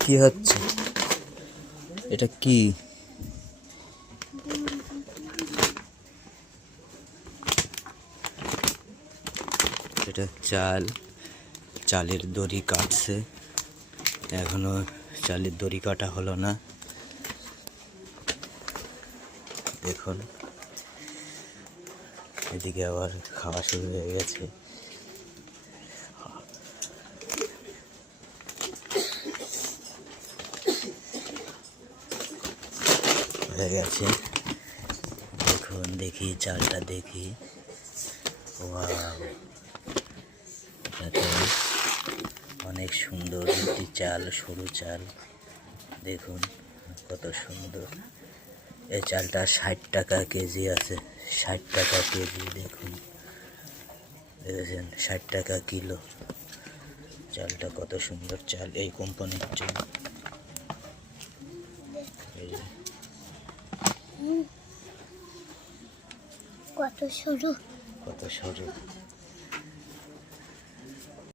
কি হচ্ছে? এটা কি? এটা চাল, চালের দড়ি কাটছে, এখনো চালের দড়ি কাটা হলো না। দেখুন এদিকে আবার খাওয়া শুরু হয়ে গেছে। হয়ে গেছে, দেখুন, দেখি চালটা দেখি। ওয়াও, এটা তো অনেক সুন্দর একটি চাল, সরু চাল। দেখুন কত সুন্দর। এই চালটা 60 টাকা কেজি আছে, 60 টাকা কেজি। দেখুন, দেখেছেন, 60 টাকা কিলো। চালটা কত সুন্দর চাল, এই কোম্পানির চাল। কত সরু, কত সরু।